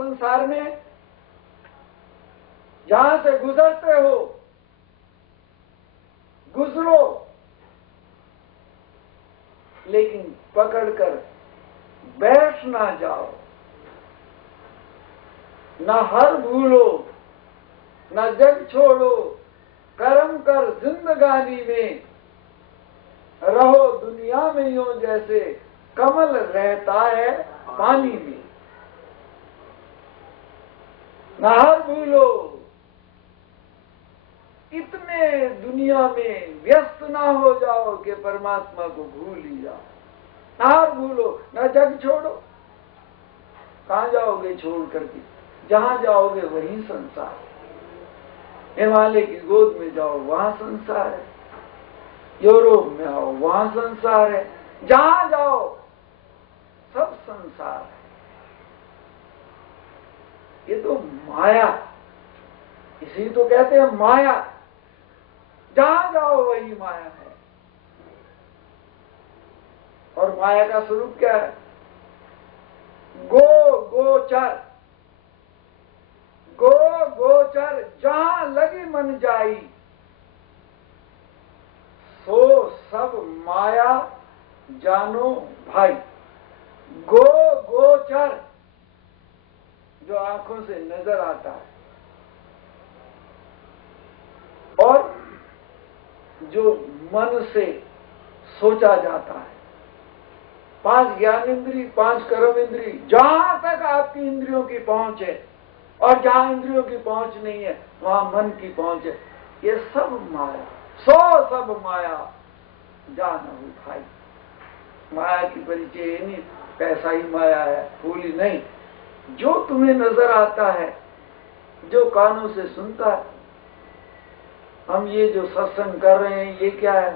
संसार में, जहां से गुजरते हो गुजरो, लेकिन पकड़कर बैठ ना जाओ। न हर भूलो, न जग छोड़ो, कर्म कर जिंदगानी में, रहो दुनिया में यूं जैसे कमल रहता है पानी में। न हर भूलो, इतने दुनिया में व्यस्त ना हो जाओ कि परमात्मा को भूल ही जाओ। न हर भूलो, न जग छोड़ो। कहां जाओगे छोड़ करके? जहां जाओगे वहीं संसार है। हिमालय की गोद में जाओ वहां संसार है, यूरोप में आओ वहां संसार है, जहां जाओ सब संसार है। ये तो माया, इसी तो कहते हैं माया। जहां जाओ वही माया है। और माया का स्वरूप क्या है? गोचर। गोचर, जहां लगी मन जाई, सो सब माया जानो भाई। गोचर, जो आंखों से नजर आता है, और जो मन से सोचा जाता है। 5 ज्ञान इंद्री, 5 कर्म इंद्री, जहां तक आपकी इंद्रियों की पहुंच है, और जहां इंद्रियों की पहुंच नहीं है वहां मन की पहुंच है। ये सब माया, सो सब माया जानहु भाई। माया की परिचय नहीं पैसा ही माया है, फूल ही नहीं। जो तुम्हें नजर आता है, जो कानों से सुनता है, हम ये जो सत्संग कर रहे हैं ये क्या है?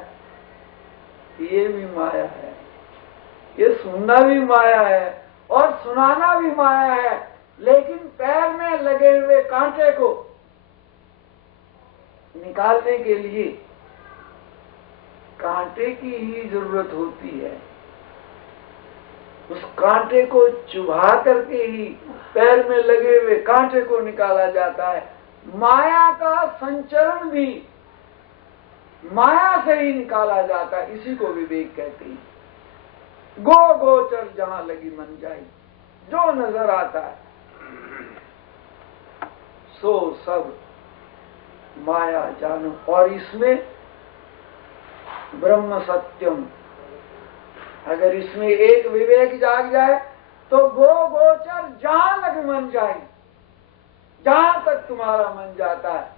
ये भी माया है। ये सुनना भी माया है और सुनाना भी माया है। लेकिन पैर में लगे हुए कांटे को निकालने के लिए कांटे की ही जरूरत होती है। उस कांटे को चुभा करके ही पैर में लगे हुए कांटे को निकाला जाता है। माया का संचरण भी माया से ही निकाला जाता है। इसी को विवेक कहते हैं। गोचर, जहां लगी मन जाई, जो नजर आता है सो सब माया जानो। और इसमें ब्रह्म सत्यम, अगर इसमें एक विवेक जाग जाए तो गोचर, जहां लग मन जाए, जहां तक तुम्हारा मन जाता है,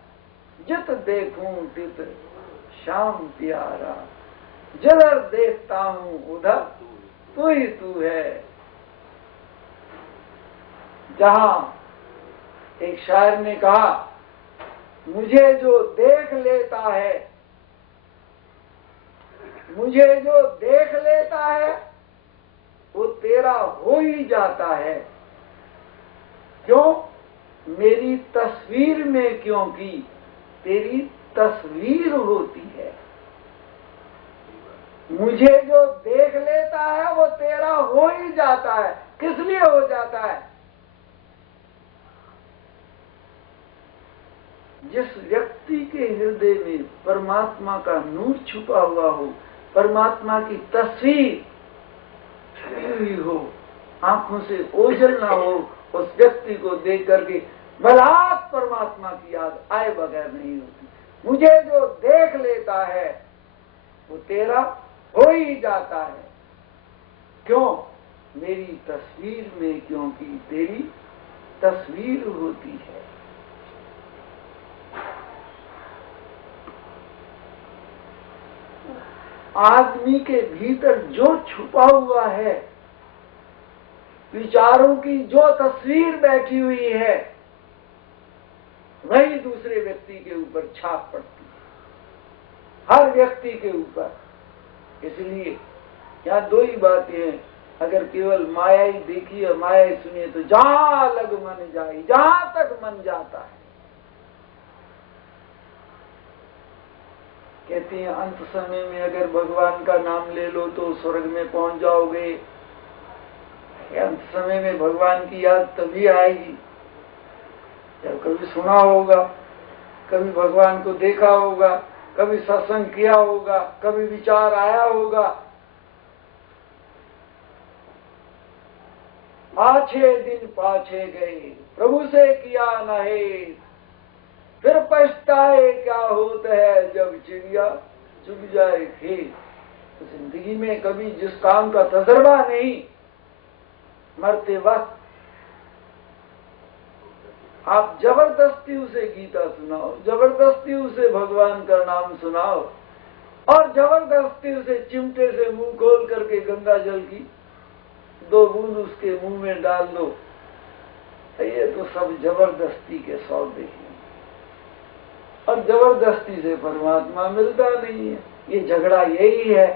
जित देखूं तित श्याम प्यारा, जिधर देखता हूं उधर तू ही तू है। जहां एक शायर ने कहा, मुझे जो देख लेता है, मुझे जो देख लेता है वो तेरा हो ही जाता है। क्यों? मेरी तस्वीर में, क्योंकि तेरी तस्वीर होती है। मुझे जो देख लेता है वो तेरा हो ही जाता है। किस लिए हो जाता है? जिस व्यक्ति के हृदय में परमात्मा का नूर छुपा हुआ हो, परमात्मा की तस्वीर छुपी हुई हो, आंखों से ओझल ना हो, उस व्यक्ति को देख करके बलात् परमात्मा की याद आए बगैर नहीं होती। मुझे जो देख लेता है वो तेरा हो ही जाता है। क्यों? मेरी तस्वीर में, क्योंकि तेरी तस्वीर होती है। आदमी के भीतर जो छुपा हुआ है, विचारों की जो तस्वीर बैठी हुई है, वही दूसरे व्यक्ति के ऊपर छाप पड़ती है, हर व्यक्ति के ऊपर। इसलिए यहाँ 2 ही बातें हैं। अगर केवल माया ही देखी और माया ही सुनिए तो जहां लग मन जाए, जहां तक मन जाता है। कहते हैं अंत समय में अगर भगवान का नाम ले लो तो स्वर्ग में पहुंच जाओगे। अंत समय में भगवान की याद तभी आएगी जब कभी सुना होगा, कभी भगवान को देखा होगा, कभी सत्संग किया होगा, कभी विचार आया होगा। आछे दिन पाछे गए, प्रभु से किया न है, फिर पछताए क्या होता है जब चिड़िया चुग जाए खेत। तो जिंदगी में कभी जिस काम का तजर्बा नहीं, मरते वक्त आप जबरदस्ती उसे गीता सुनाओ, जबरदस्ती उसे भगवान का नाम सुनाओ और जबरदस्ती उसे चिमटे से मुंह खोल करके गंगा जल की 2 बूंद उसके मुंह में डाल दो। ये तो सब जबरदस्ती के सौदे हैं और जबरदस्ती से परमात्मा मिलता नहीं है। ये झगड़ा यही है।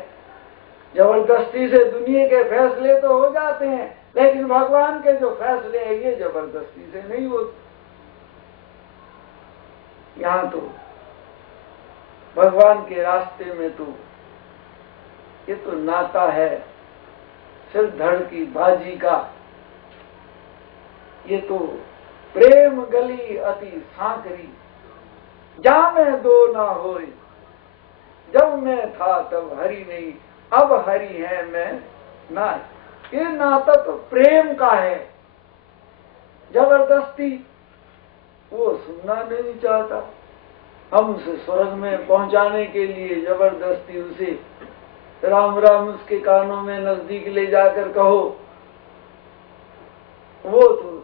जबरदस्ती से दुनिया के फैसले तो हो जाते हैं, लेकिन भगवान के जो फैसले हैं ये जबरदस्ती से नहीं होते। यहाँ तो भगवान के रास्ते में तो ये तो नाता है सिर धड़ की बाजी का। ये तो प्रेम गली अति सांकरी, जा में दो ना होए, जब मैं था तब हरि नहीं, अब हरि है मैं ना। ये नाता तो प्रेम का है। जबरदस्ती वो सुनना नहीं चाहता। हम उसे स्वर्ग में पहुंचाने के लिए जबरदस्ती उसे राम राम उसके कानों में नजदीक ले जाकर कहो। वो तो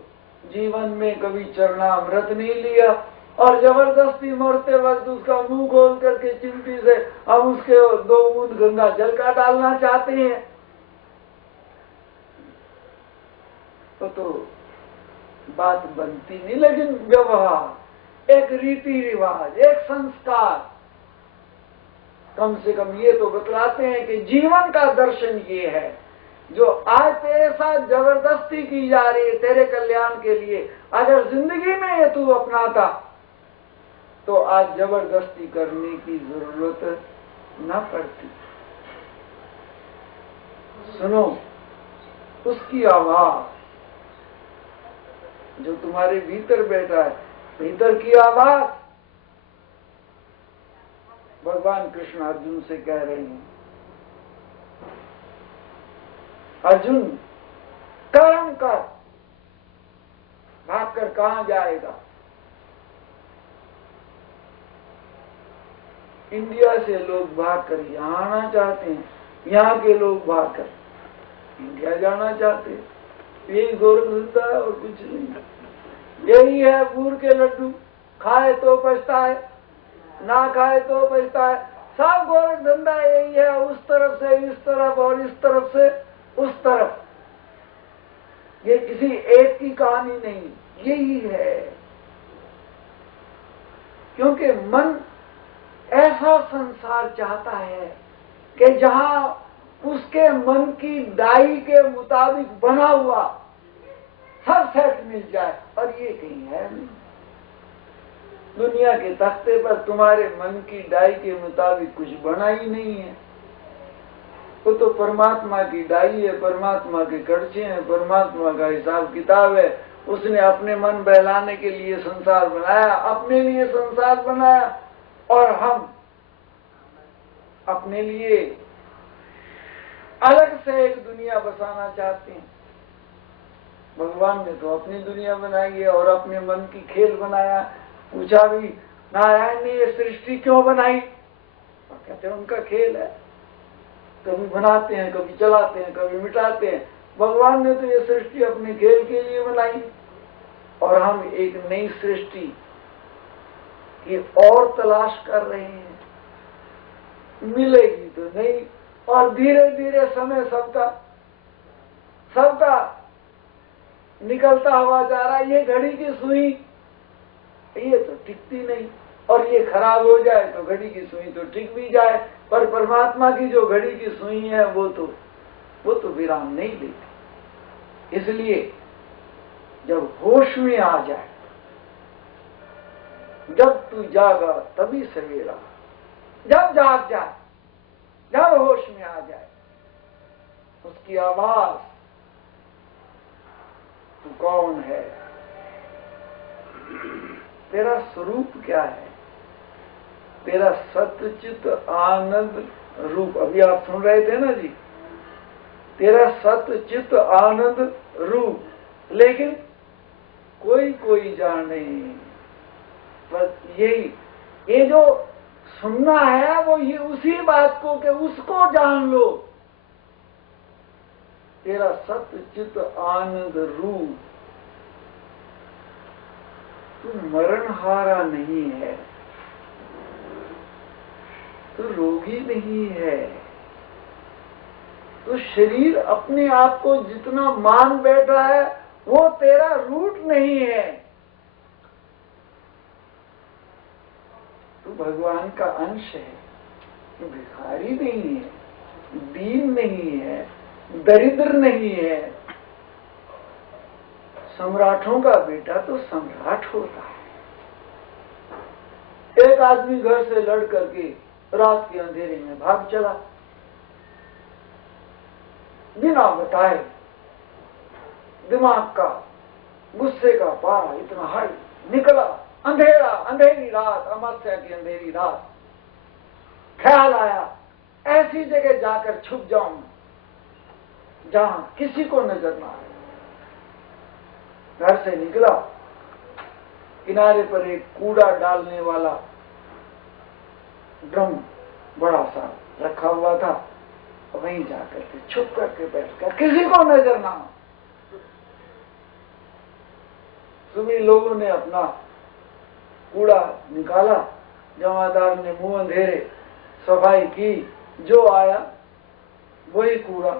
जीवन में कभी चरणामृत नहीं लिया और जबरदस्ती मरते वक्त उसका मुंह खोल करके चिमटी से हम उसके 2 बूंद गंगा जल का डालना चाहते हैं। तो बात बनती नहीं। लेकिन व्यवहार, एक रीति रिवाज, एक संस्कार, कम से कम ये तो बतलाते हैं कि जीवन का दर्शन ये है। जो आज तेरे साथ जबरदस्ती की जा रही है तेरे कल्याण के लिए, अगर जिंदगी में ये तू अपनाता तो आज जबरदस्ती करने की जरूरत न पड़ती। सुनो उसकी आवाज जो तुम्हारे भीतर बैठा है, भीतर की आवाज। भगवान कृष्ण अर्जुन से कह रहे हैं, अर्जुन कर्म कर, भागकर कहां जाएगा। इंडिया से लोग भागकर यहां आना चाहते हैं, यहाँ के लोग भागकर इंडिया जाना चाहते हैं। यही गोरख धंधा है और कुछ नहीं। यही है गुड़ के लड्डू, खाए तो पछताए, ना खाए तो पछताए। सब गोरख धंधा यही है, उस तरफ से इस तरफ और इस तरफ से उस तरफ। ये किसी एक की कहानी नहीं, यही है। क्योंकि मन ऐसा संसार चाहता है कि जहां उसके मन की डाई के मुताबिक बना हुआ सब सेट मिल जाए, और ये कहीं है नहीं। दुनिया के तख्ते पर तुम्हारे मन की डाई के मुताबिक कुछ बना ही नहीं है। वो तो परमात्मा की डाई है, परमात्मा के कड़छे हैं, परमात्मा का हिसाब किताब है। उसने अपने मन बहलाने के लिए संसार बनाया, अपने लिए संसार बनाया, और हम अपने लिए अलग से एक दुनिया बसाना चाहते हैं। भगवान ने तो अपनी दुनिया बनाई है और अपने मन की खेल बनाया। पूछा भी नारायण ने ये सृष्टि क्यों बनाई, और कहते हैं उनका खेल है। कभी बनाते हैं, कभी चलाते हैं, कभी मिटाते हैं। भगवान ने तो ये सृष्टि अपने खेल के लिए बनाई, और हम एक नई सृष्टि की और तलाश कर रहे हैं। मिलेगी तो नहीं, और धीरे धीरे समय सबका निकलता हुआ जा रहा है। ये घड़ी की सुई ये तो टिकती नहीं, और ये खराब हो जाए तो घड़ी की सुई तो टिक भी जाए, पर परमात्मा की जो घड़ी की सुई है वो तो विराम नहीं देती। इसलिए जब होश में आ जाए, जब तू जागा तभी सवेरा, जब जाग जाए, जब होश में आ जाए, उसकी आवाज तू कौन है, तेरा स्वरूप क्या है, तेरा सत्यचित आनंद रूप। अभी आप सुन रहे थे ना जी, तेरा सत्यचित आनंद रूप, लेकिन कोई कोई जाने। बस यही, ये जो सुनना है वो ये उसी बात को कि उसको जान लो। तेरा सत्यचित आनंद रूप, तू मरणहारा नहीं है, तू रोगी नहीं है, तो शरीर अपने आप को जितना मान बैठा है वो तेरा रूट नहीं है। तू भगवान का अंश है, तू भिखारी नहीं है, दीन नहीं है, दरिद्र नहीं है। सम्राटों का बेटा तो सम्राट होता है। एक आदमी घर से लड़ करके रात के अंधेरे में भाग चला, बिना बताए। दिमाग का गुस्से का पारा इतना हाई, निकला, अंधेरा, अंधेरी रात, अमावस्या की अंधेरी रात। ख्याल आया ऐसी जगह जाकर छुप जाऊं जहां किसी को नजर ना आए। घर से निकला, किनारे पर एक कूड़ा डालने वाला ड्रम बड़ा सा रखा हुआ था, वहीं जाकर के छुप करके बैठ कर, किसी को नजर ना हो। सुबह लोगों ने अपना कूड़ा निकाला, जमादार ने मुंह अंधेरे सफाई की, जो आया वही कूड़ा,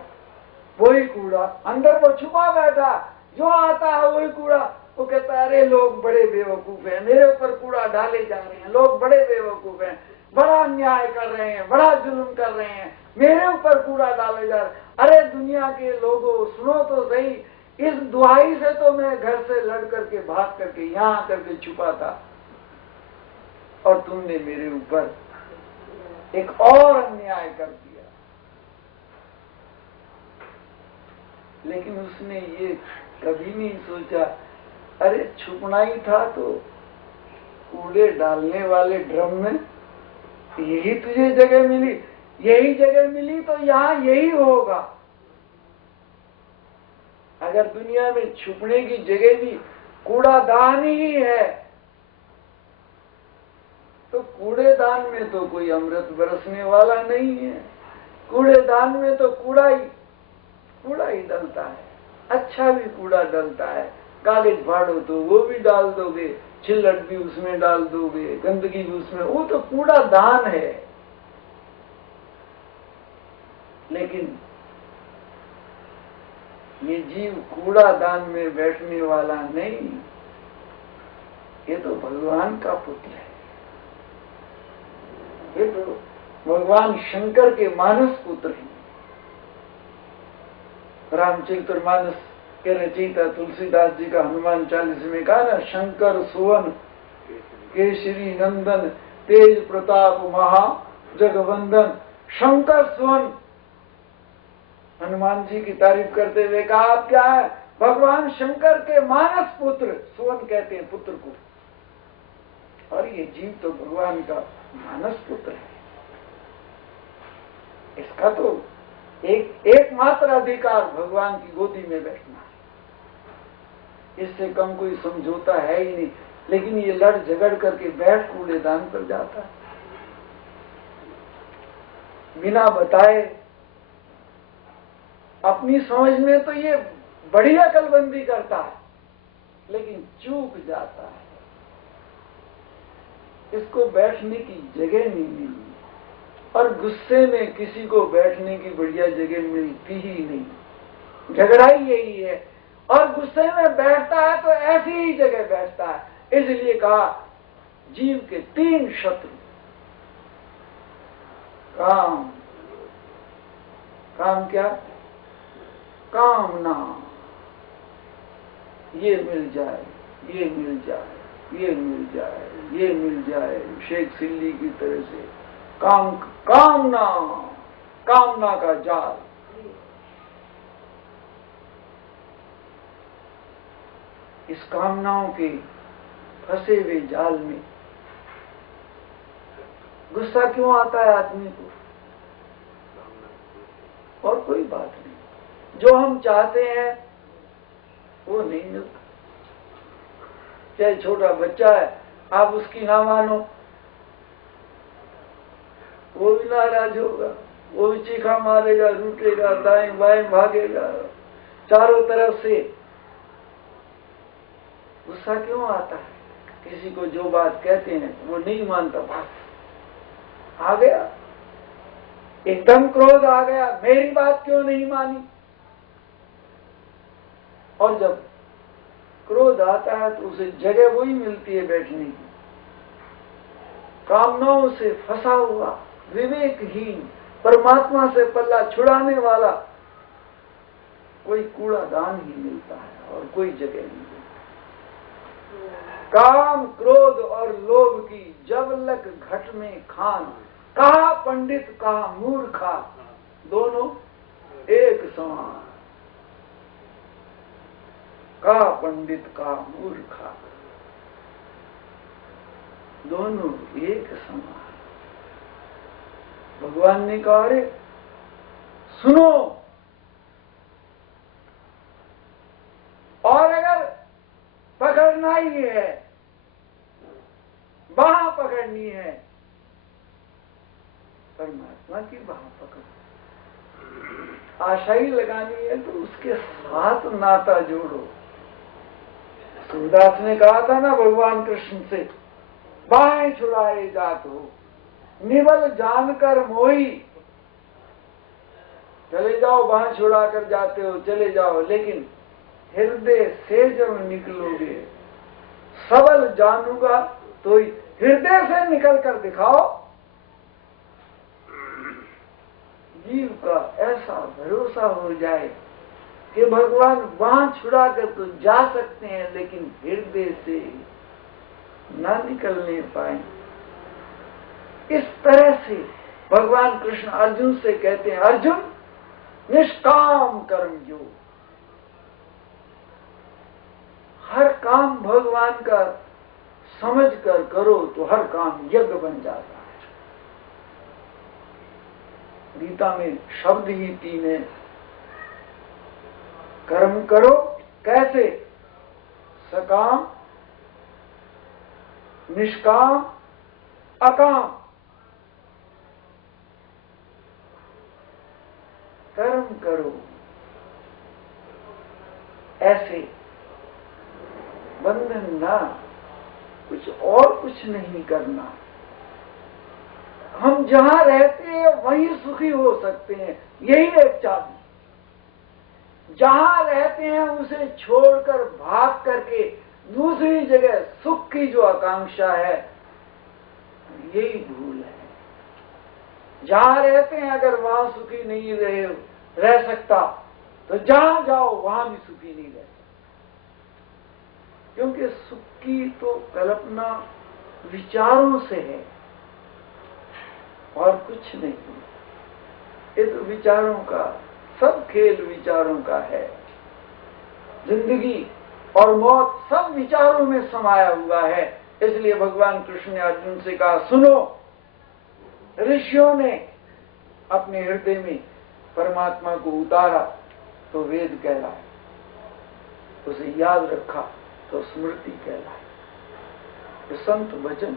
वही कूड़ा, अंदर वो छुपा बैठा, जो आता है वही कूड़ा। वो कहता है अरे लोग बड़े बेवकूफ हैं, मेरे ऊपर कूड़ा डाले जा रहे हैं, लोग बड़े बेवकूफ हैं, बड़ा अन्याय कर रहे हैं, बड़ा जुल्म कर रहे हैं, मेरे ऊपर कूड़ा डाले जा रहे हैं। अरे दुनिया के लोगों सुनो तो सही, इस दुहाई से तो मैं घर से लड़ करके भाग करके यहां आकर के छुपा था, और तुमने मेरे ऊपर एक और अन्याय कर दिया। लेकिन उसने ये कभी नहीं सोचा, अरे छुपना ही था तो कूड़े डालने वाले ड्रम में यही तुझे जगह मिली, यही जगह मिली तो यहां यही होगा। अगर दुनिया में छुपने की जगह भी कूड़ादान ही है, तो कूड़ेदान में तो कोई अमृत बरसने वाला नहीं है। कूड़ेदान में तो कूड़ा ही डलता है, अच्छा भी कूड़ा डलता है। कागज फाड़ो तो वो भी डाल दोगे, छिल्लट भी उसमें डाल दोगे, गंदगी भी उसमें, वो तो कूड़ा दान है। लेकिन ये जीव कूड़ा दान में बैठने वाला नहीं, ये तो भगवान का पुत्र है, ये तो भगवान शंकर के मानस पुत्र हैं। रामचरितमानस के रचयिता तुलसीदास जी का हनुमान चालीस में कहा ना, शंकर सुवन केसरी नंदन तेज प्रताप महा जगवंदन। शंकर सुवन, हनुमान जी की तारीफ करते हुए कहा आप क्या है, भगवान शंकर के मानस पुत्र, सुवन कहते हैं पुत्र को, और ये जीव तो भगवान का मानस पुत्र है। इसका तो एकमात्र अधिकार भगवान की गोदी में बैठना है, इससे कम कोई समझौता है ही नहीं। लेकिन ये लड़ झगड़ करके बैठ कूड़ेदान पर जाता है, बिना बताए। अपनी समझ में तो ये बड़ी अकलबंदी करता है, लेकिन चूक जाता है। इसको बैठने की जगह नहीं मिली, और गुस्से में किसी को बैठने की बढ़िया जगह मिलती ही नहीं। झगड़ा ही यही है, और गुस्से में बैठता है तो ऐसी ही जगह बैठता है। इसलिए कहा जीव के 3 शत्रु, काम, काम क्या, कामना, ये मिल जाए, ये मिल जाए, ये मिल जाए, ये मिल जाए, शेख सिल्ली की तरह से कामना, कामना का जाल। इस कामनाओं के फंसे हुए जाल में। गुस्सा क्यों आता है आदमी को? और कोई बात नहीं, जो हम चाहते हैं वो नहीं मिलता। चाहे छोटा बच्चा है, आप उसकी ना मानो, वो भी नाराज होगा, वो भी चीखा मारेगा, रूठेगा, दाएं बाएं भागेगा, चारों तरफ से। गुस्सा क्यों आता है? किसी को जो बात कहते हैं वो नहीं मानता, बस आ गया, एकदम क्रोध आ गया, मेरी बात क्यों नहीं मानी। और जब क्रोध आता है तो उसे जगह वही मिलती है बैठने की। कामनाओं से फंसा हुआ, विवेकहीन, परमात्मा से पल्ला छुड़ाने वाला कोई कूड़ादान ही मिलता है और कोई जगह नहीं मिलती। काम, क्रोध और लोभ की जबलक घट में खान, कहा पंडित कहा मूर्खा, दोनों एक समान। कहा पंडित कहा मूर्खा, दोनों एक समान। भगवान ने कहा, अरे सुनो, और अगर पकड़ना ही है, बाह पकड़नी है, परमात्मा की बाह पकड़। आशा ही लगानी है तो उसके साथ नाता जोड़ो। सूरदास ने कहा था ना भगवान कृष्ण से, बाहें छुड़ाए जात हो, निवल जानकर मोही। चले जाओ, बाहें छुड़ा कर जाते हो, चले जाओ, लेकिन हृदय से जब निकलोगे, सबल जानूंगा तो हृदय से निकल कर दिखाओ। जीव का ऐसा भरोसा हो जाए कि भगवान वहां छुड़ा कर तो जा सकते हैं, लेकिन हृदय से ना निकलने पाए। इस तरह से भगवान कृष्ण अर्जुन से कहते हैं, अर्जुन निष्काम कर्म योग। हर काम भगवान का समझ कर करो तो हर काम यज्ञ बन जाता है। गीता में शब्द ही 3 है। कर्म करो कैसे? सकाम, निष्काम, अकाम। कर्म करो ऐसे, बंधन ना, कुछ और कुछ नहीं करना। हम जहां रहते हैं वहीं सुखी हो सकते हैं, यही एक चाबी। जहां रहते हैं उसे छोड़कर भाग करके दूसरी जगह सुख की जो आकांक्षा है, यही भूल है। जहां रहते हैं अगर वहां सुखी नहीं रह सकता, तो जहां जाओ वहां भी सुखी नहीं रह सकता। क्योंकि सुख की तो कल्पना विचारों से है और कुछ नहीं। ये तो विचारों का, सब खेल विचारों का है। जिंदगी और मौत सब विचारों में समाया हुआ है। इसलिए भगवान कृष्ण ने अर्जुन से कहा, सुनो, ऋषियों ने अपने हृदय में परमात्मा को उतारा तो वेद कहलाए, उसे याद रखा तो स्मृति कहलाए। तो संत वचन,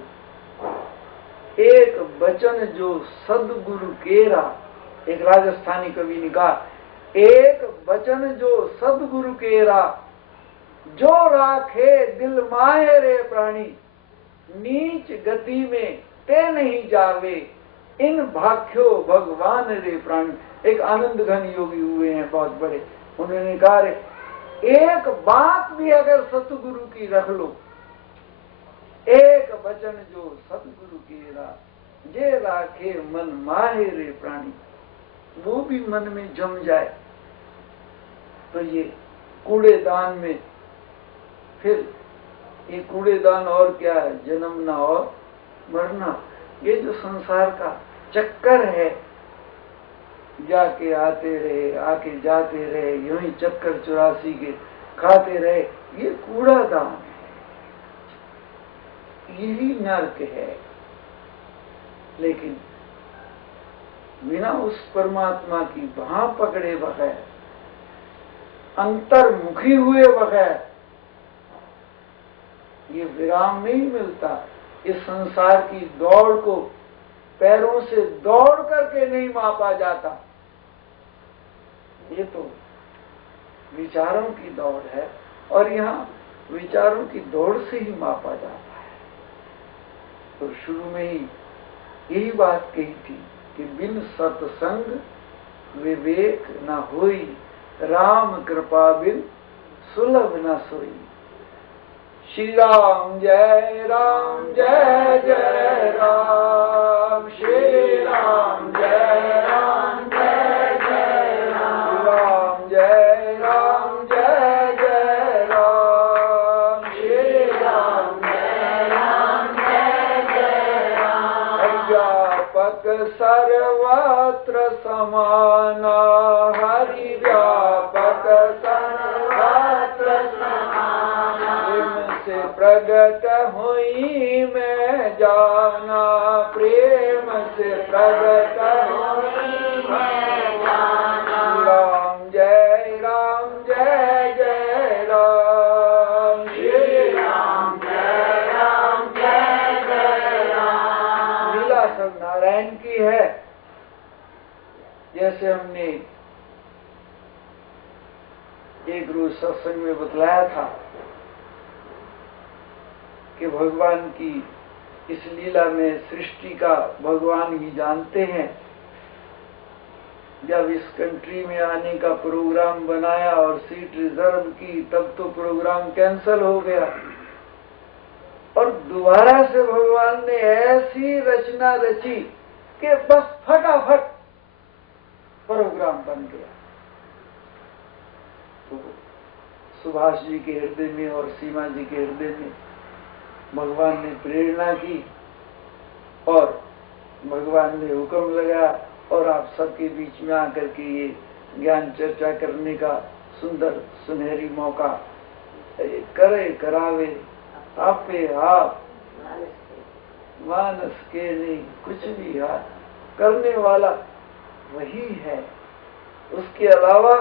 एक वचन जो सदगुरु केरा, एक राजस्थानी कवि ने कहा, एक वचन जो सदगुरु केरा, जो राखे दिल माहे रे प्राणी, नीच गति में ते नहीं जावे, इन भाख्यो भगवान रे प्राणी। एक आनंद घन योगी हुए हैं बहुत बड़े, उन्होंने कहा, एक बात भी अगर सतगुरु की रख लो, एक वचन जो सतगुरु केरा, जे राखे मन माहे रे प्राणी, वो भी मन में जम जाए तो ये कूड़ेदान में, फिर ये कूड़ेदान और क्या है, जन्मना और मरना। ये जो संसार का चक्कर है, जाके आते रहे, आके जाते रहे, यूं ही चक्कर 84 के खाते रहे, ये कूड़ादान है, यही नर्क है। लेकिन बिना उस परमात्मा की बाह पकड़े बगैर, अंतर्मुखी हुए बगैर ये विराम नहीं मिलता। इस संसार की दौड़ को पैरों से दौड़ करके नहीं मापा जाता। ये तो विचारों की दौड़ है और यहाँ विचारों की दौड़ से ही मापा जाता है। तो शुरू में ही यही बात कही थी कि बिन सत्संग विवेक न होई, राम कृपा बिन सुलभ न सोई। श्री राम जय जय राम, श्री राम जय जय राम, राम जय जय राम, श्री राम जय जय राम। व्यापक सर्वत्र समाना, हरि व्यापक सर्वत्र समाना। से प्रगट हुई मैं जाना, प्रेम से प्रगट हुई मैं जाना। राम जय जय राम, श्री राम जय जय राम। लीला सब नारायण की है। जैसे हमने एक रोज सत्संग में बतलाया था कि भगवान की इस लीला में सृष्टि का भगवान ही जानते हैं। जब इस कंट्री में आने का प्रोग्राम बनाया और सीट रिजर्व की, तब तो प्रोग्राम कैंसल हो गया और दोबारा से भगवान ने ऐसी रचना रची कि बस फटाफट प्रोग्राम बन गया। तो सुभाष जी के हृदय में और सीमा जी के हृदय में भगवान ने प्रेरणा की और भगवान ने हुक्म लगाया और आप सबके बीच में आकर के ये ज्ञान चर्चा करने का सुंदर सुनहरी मौका करे करावे। आपे आप मानस के नहीं कुछ भी हाथ करने वाला वही है। उसके अलावा